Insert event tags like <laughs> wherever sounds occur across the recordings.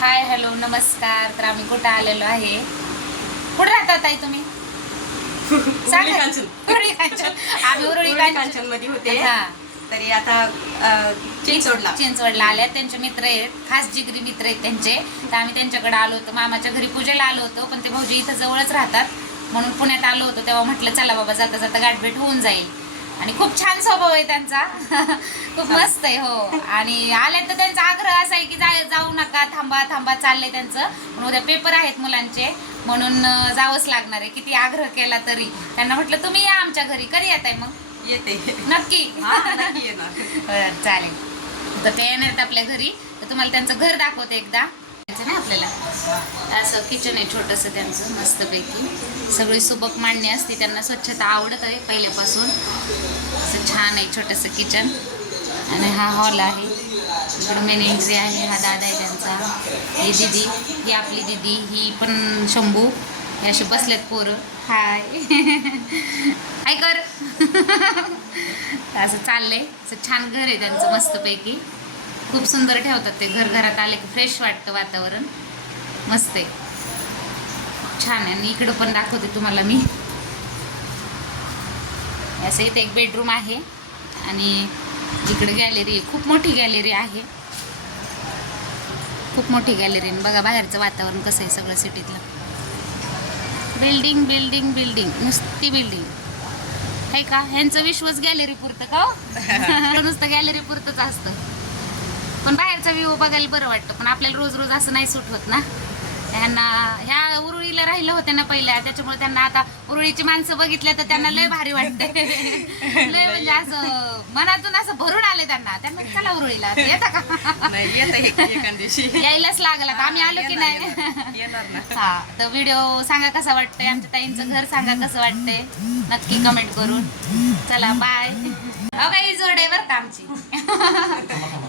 Hi hello नमस्कार. तर आम्ही कुठं आलेलो आहे? कुठे राहतात ताई तुम्ही? <laughs> सांगा. कांचन. उरुळी कांचन आम्ही उरुळी कांचन कांचनमध्ये होते. हा. तरी आता अं, चिंचवडला. चिंचवडला आल्या त्यांचे मित्र आहेत. खास जिगरी मित्र आहेत त्यांचे. तर आम्ही त्यांच्याकडे आलो होतो. मामाच्या घरी पूजेला आलो होतो. पण ते भाऊजी इथं जवळच राहतात. म्हणून पुण्यात आलो होतो. तेव्हा म्हटलं चला बाबा जाता जाता गाठभेट होऊन जाईल. आणि खूप छान स्वभाव आहे त्यांचा. <laughs> खूप मस्त आहे हो. आणि आले तर त्यांचा आग्रह असा आहे की जाय जाऊ नका थांबा थांबा चाललंय त्यांचं. पण उद्या पेपर आहेत मुलांचे. म्हणून जावंच लागणार आहे. किती आग्रह केला तरी. त्यांना म्हटलं तुम्ही या आमच्या घरी. कधी येत आहे मग? येते. नक्की. <laughs> हा, <laughs> चालेल. तर ते येणार आपल्या घरी. तर तुम्हाला त्यांचं घर दाखवते एकदा. ना आपल्याला. असं किचन आहे छोटंसं त्यांचं मस्तपैकी. सगळी सुबक मांडणी असते त्यांना स्वच्छता आवडत आहे पहिल्यापासून. असं छान आहे छोटंसं किचन आणि हा हॉल आहे. इकडं मेन एंट्री आहे हा दादा आहे त्यांचा. ही दिदी ही आपली दिदी ही पण शंभू. हे असे बसलेत पोरं. हाय. <laughs> हाय कर <laughs> असं चाललंय. असं छान घर आहे त्यांचं मस्तपैकी. खूप सुंदर ठेवतात ते. घर घरात आले की फ्रेश वाटतं वातावरण. मस्त आहे. छान आहे. आणि इकडं पण दाखवते तुम्हाला मी. असं इथे एक बेडरूम आहे. आणि इकडे गॅलरी आहे. खूप मोठी गॅलरी आहे. खूप मोठी गॅलरी आहे. बघा बाहेरचं वातावरण कसं आहे सगळं सिटीतलं बिल्डिंग बिल्डिंग बिल्डिंग नुसती बिल्डिंग आहे का? ह्यांचं विश्वच गॅलरी पुरतं का हो? <laughs> नुसतं गॅलरी पुरतंच असतं. पण बाहेरचा व्ह्यू बघायला बरं वाटतं. पण आपल्याला रोज रोज असं नाही सुट होत ना. ह्यांना ह्या उरुळीला राहिलं होते ना पहिल्या. त्याच्यामुळे त्यांना आता उरुळीची माणसं बघितल्या तर त्यांना लय भारी वाटते <laughs> लय म्हणजे असं मनातून असं भरून आले त्यांना. त्यांना चला उरुळीला. येता का? दिवशी. यायलाच लागला तर आम्ही आलो की नाही? हा तर व्हिडिओ सांगा कसा वाटतंय? आमच्या ताईंचं घर सांगा कसं वाटतंय? नक्की कमेंट करून. चला बाय काही जोड बरं का आमची? <laughs>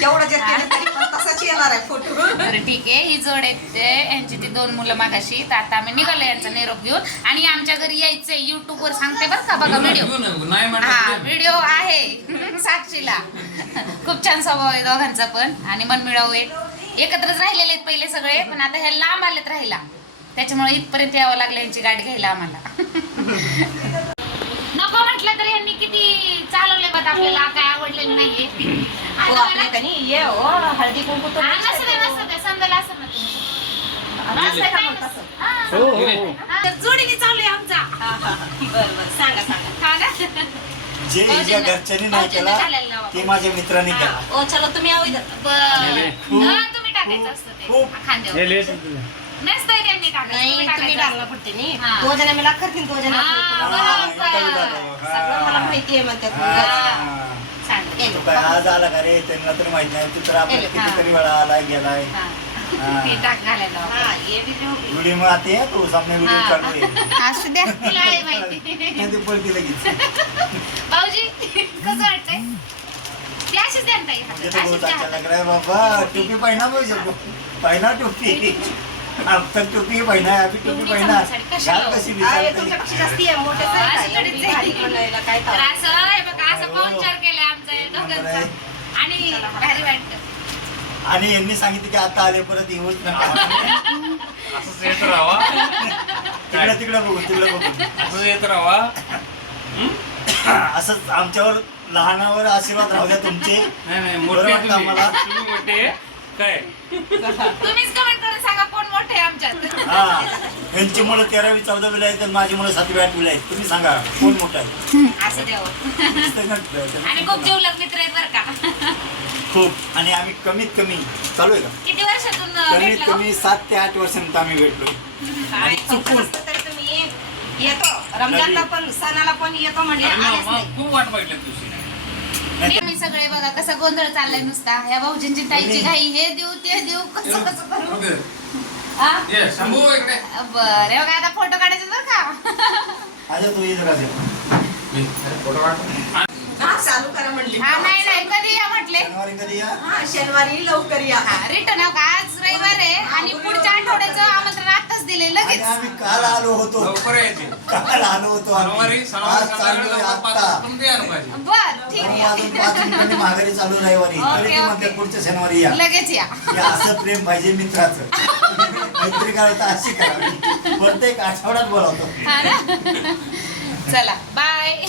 तेवढं जर केलं तरी पण तसाच येणार आहे फोटो बरं ठीक आहे. ही जोड आहे ते. यांची ती दोन मुलं मागाशी. तर आता आम्ही निघालो यांचा निरोप घेऊन. आणि आमच्या घरी यायचंय. युट्यूब वर सांगते बरं का बघा व्हिडिओ नाही हा व्हिडिओ आहे. साक्षीला. खूप छान स्वभाव आहे दोघांचा पण. आणि मनमिळावू आहेत एकत्रच राहिलेले आहेत पहिले सगळे पण आता ह्या लांब आलेत राहिला त्याच्यामुळे इथपर्यंत यावं लागलं यांची गाडी घ्यायला आम्हाला. <laughs> नको म्हटलं तर यांनी आपल्याला काय आवडलेलं नाहीये <clears throat> हो आपल्या कनी ये हो हळदी कुंकू तो हा, का? हा. हो हो हो हा, तर जोडीने चालू आहे आमचा हा, हा, हा. बरं बरं सांगा सांगा हा ना? जे हिच्या घरच्यांनी नाही केला ते माझ्या मित्रांनी केला. ओ चलो तुम्ही आहो इधर बरं. हा, तुम्ही टाकायचं असतं ते खूप. खांद्यावर. ले ले नसतंय त्यांनी टाकायचं, नाही असतं. पडते नी हा. दो जण मला करतील दो जण हा, बरोबर. सगळं मला माहिती आहे म्हणतात हा. तो. काय आज आला का रे त्यांना तर माहीत नाही तू तर आपल्याला हा. कितीतरी वेळा आलाय गेलाय हा. हा. <laughs> ते टाक घालायला लावा. हा, ये भी जो भी. व्हिडिओ आते हैं तो सामने वीडियो हा. असू द्या तिला आहे माहिती नाही ते पळते लगेच भाऊजी कसं वाटतंय ते अशीच द्या ना ताई हातात. मुझे तो अशीच बहुत द्या अच्छा हातात. लग रहा है बाबा टोपी पहना मुझे पहना टोपी अब तक टोपी पहना है अभी टोपी पहना घाल कशी अरे दिसायला तुमच्यापेक्षा जास्ती आहे मोठे हा, सर अशी कडीच आहे. भारी म्हणायला काय तर तर असं आहे बघा असं. पाहुणचार केलं आमचं दोघांचं. आणि भारी वाटतं. आणि यांनी सांगितलं की आता आले परत येऊच नका. <laughs> असंच येत राहावा. तिकडे तिकडे बघू तिकडे बघू. असंच येत राहावा. असंच आमच्यावर लहानावर आशीर्वाद राहू द्या तुमचे. नाही नाही बरं मोठे तुम्ही. आम्हाला. तुम्ही मोठे. काय? तुम्हीच कमेंट करून सांगा कोण मोठे आहे आमच्यात. हा यांची मुलं तेरावी चौदावीला आहेत आणि माझी मुलं सातवी आठवीला आहेत. तुम्ही सांगा कोण मोठं आहे? असं द्यावं आणि खूप खूप जीवलग मित्र आहेत बरं का. आणि आम्ही कमीत कमी चालू आहे का? किती वर्षातून अं, कमीत भेटलं कमी सात ते आठ वर्षांत आम्ही भेटलो काय चुकून. तरी तुम्ही येतो. रमजानला पण सणाला पण येतो म्हणजे आलेच नाही. खूप वाट बघितली तुझी. हे मी सगळे बघा कसा गोंधळ चाललाय नुसता. या भाऊजींची ताईची घाई हे देऊ ते देऊ कसं कसं करू? हा? ये शंभू इकडे. बरं हे बघा आता फोटो काढायचे बरं का? तू राहते. हा चालू करा म्हणली. हा नाही नाही कधी या म्हटले? शनिवारी कधी या? हा शनिवारी लवकर या. हा रिटर्न आज रविवार आहे आणि पुढच्या आठवड्याचं आमंत्रण आताच दिले आणि लगेच आम्ही काल आलो होतो. लवकर काल आलो होतो शनिवारी आम्ही. शनिवारी आज संध्याकाळी चाललोय लवकर पाच आता वाजता तुम्ही यायला पाहिजे. बर ठीक म्हणून आहे. अजून पाच मिनिटांनी माघारी चालू रविवारी. ओके, तरी ती म्हणते ओके. पुढच्या शनिवारी या. लगेच या. हे असं प्रेम पाहिजे मित्राचं. मैत्री करायचं अशी करावी. प्रत्येक आठवड्यात बोलावतो. हा ना? चला बाय